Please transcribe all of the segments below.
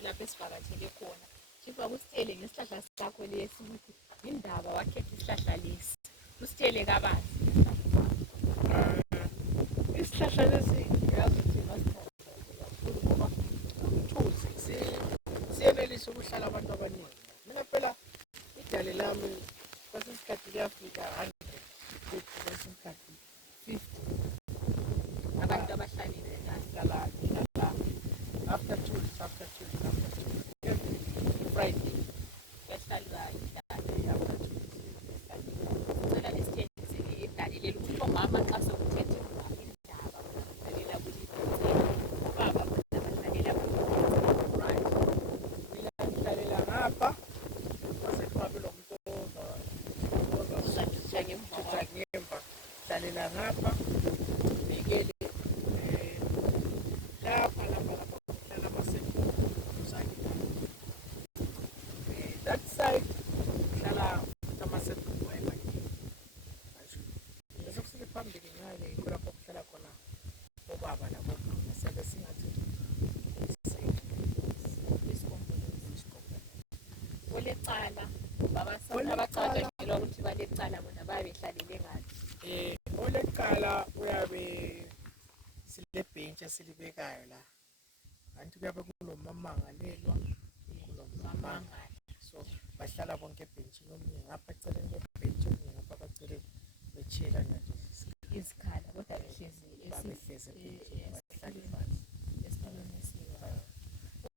eTsholotsho lapho esivakatshele khona. Chief akusitshele ngesihlahla sakho lesi ukuthi indaba wakhetha isihlahla lesi. Usitshele kabanzi. Isihlahla lesi yazi ukuthi masithanda kakhulu ngoba umthuzi siyenelisa ukuhlala abantu abaningi. Mina phela idale lami kwesikhathi kuyafika 100 kwesikhathi 50 Abantu abahlalile hlala after 2 every Friday bahlala after 2 ngicela nisitshengise idale leli ukuthi omama xa sokuthethe indaba bahlalela kuliphi baba bahlalela right. Mina ngihlalela ngapha base kwabe lo muntu uzajutha ngemva hlalela ngapha ubekele lapha hlala amasekulu sakhe that side hlala amasekulu wayemakhulu bese kusele phambili ngale yikho lapho kuhlala khona obaba nabo sebe singathi olecala abacatshangelwa ukuthi balecala bona babehlalele ngaphi. Olecala uyabe silebhentshi esilibekayo la kanti kuyabe kulomamangalelwa kulomamangala so bahlala bonke ebhentshini omunye ngapha eceleni kwebhentshi omunye ngapha baceleni betshela nje izikhala kodwa behlezi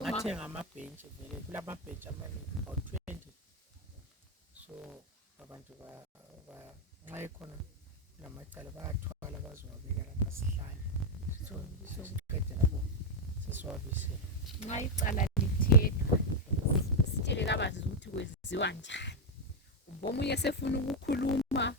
ngathenga amabhentshi vele kulamabhentshi amaningi about 20 so abantu nxa ekhona kulamacala bayathwala bazowabeka lapha sihlale so siqede lapho sesiwabisile. Nxa icala lithethwa sitshele kabanzi ukuthi kwenziwa njani. Omunye sefuna ukukhuluma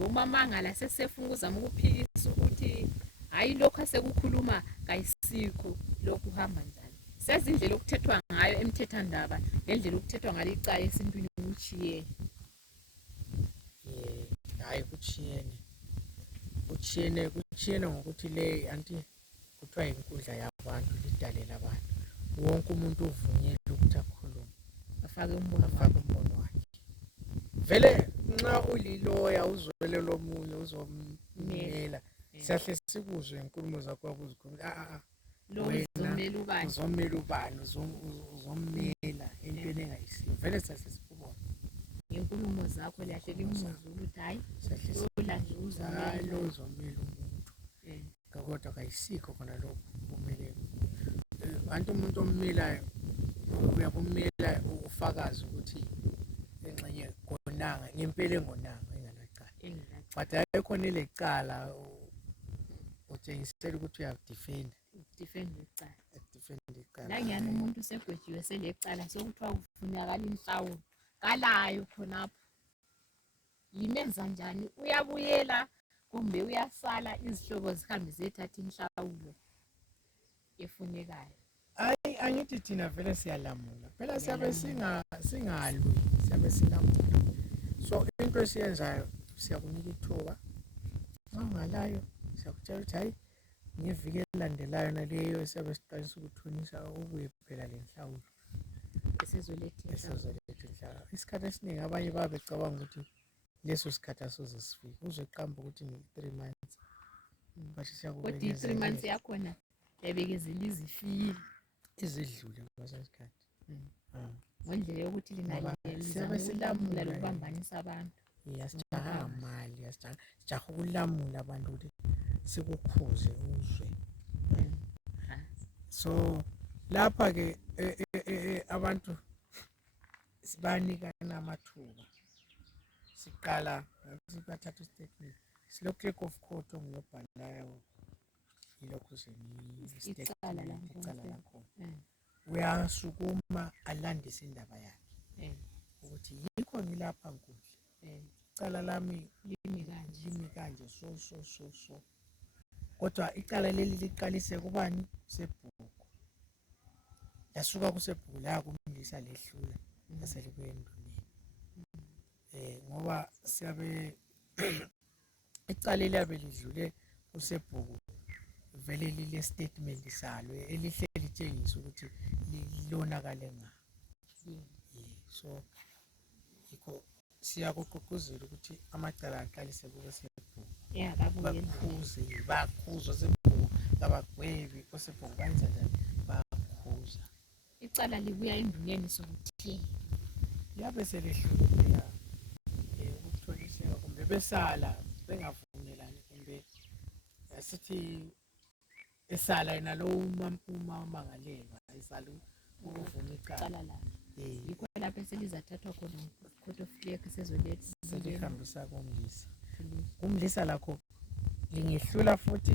umamangala sesefuna ukuzama ukuphikisa ukuthi hayi lokho asekukhuluma kayisikho lokhu hamba njani. Sezindlela okuthethwa ngayo emthethandaba nendlela okuthethwa ngalo icala esintwini kuchiyene. Hayi kuchiyene ngokuthi le anti kuthiwa inkundla yabantu lidalela abantu. Wonke umuntu uvunyelwe ukuthi akhulume Afake umbono wakhe. Vele nxa uliloya uzwele lomunye uzommela siyahle sikuzwe inkulumo zakho wabuzikhuluma wena uzomela ubani uzommela entweni engayisiyo vele siyahle sikubona inkulumo zakho liyahle limuzwe ukuthi hayi lola nje uzomela umuntu kodwa kayisikho khona lokho kumele kanti umuntu ommelayo uyabummela ufakazi ukuthi engxenye konanga ngempela engonanga enganacala but ayikhona ilecala utshengisela ukuthi uyadefend icala nangiyani umuntu segwejiwe selecala sokuthiwa kufunakala inhlawulo kalayo khonapho limenza njani uyabuyela kumbe uyasala izihlobo zihambe zethatha inhlawulo efunekayo. Angithi thina vele siyalamula phela siyabe singalwi siyabe silamula so into esiyenzayo siyakunika ithuba mangalayo siyakutshela ukuthi hayi ngeviki elandelayo naleyo siyabe siqalisa ukuthonisa ubuye phela lenhlawulo esizoletha inhlawulo. Isikhathi esiningi abanye babecabanga ukuthi leso sikhathi asoze sifike uzoqamba ukuthi nge 3 months but kodwa 3 months yakhona yabekezela izifile izidlule kwasesikhathi ngendlela yokuthi lingalimula lokubambanisa abantu. Yasijaha mali yasijaha ukulamula abantu ukuthi sikukhuze uzwe. So lapha ke abantu sibanikana amathuba siqala sibathatha statement silo clerk of court ngiyobhalayo ilokhu icala lakho uyasukuma alandise indaba yakhe ukuthi yikho ngilapha nkundla icala lami limi kanje so kodwa icala leli liqalise kubani sebhuku yasuka kusebhuku la kumlisa lehlula aselibuye enduneni ngoba siyabe icala liyabe lidlule kusebhuku vele lile statement salo elihle litshengise ukuthi lonakale nga. So yikho siyakugqugquzela ukuthi amacala aqalise kube sebhuku. Bakhuze, bakhuzwa sebhuku, ngabagwebi osebhuku kanjani bakhuza. Icala libuya enduneni sokuthi yabe selehluleka ukutholiseka kumbe besala bengavumelani kumbe asithi esala yena lo umangalelwa esala ukuvuma icala la yikho lapho selizathathwa khona court of clerk sezoletha selihambisa kumlisa. Kumlisa lakho lingehlula futhi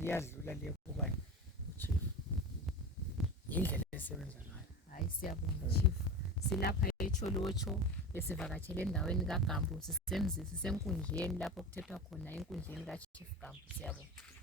liyadlula liye kuba chief. Yindlela esebenza ngayo. Hayi siyabonga chief. Silapha yeTsholotsho besivakatshele endaweni kaGampu sisenkundleni lapho kuthethwa khona enkundleni kaChief Gampu. Siyabonga.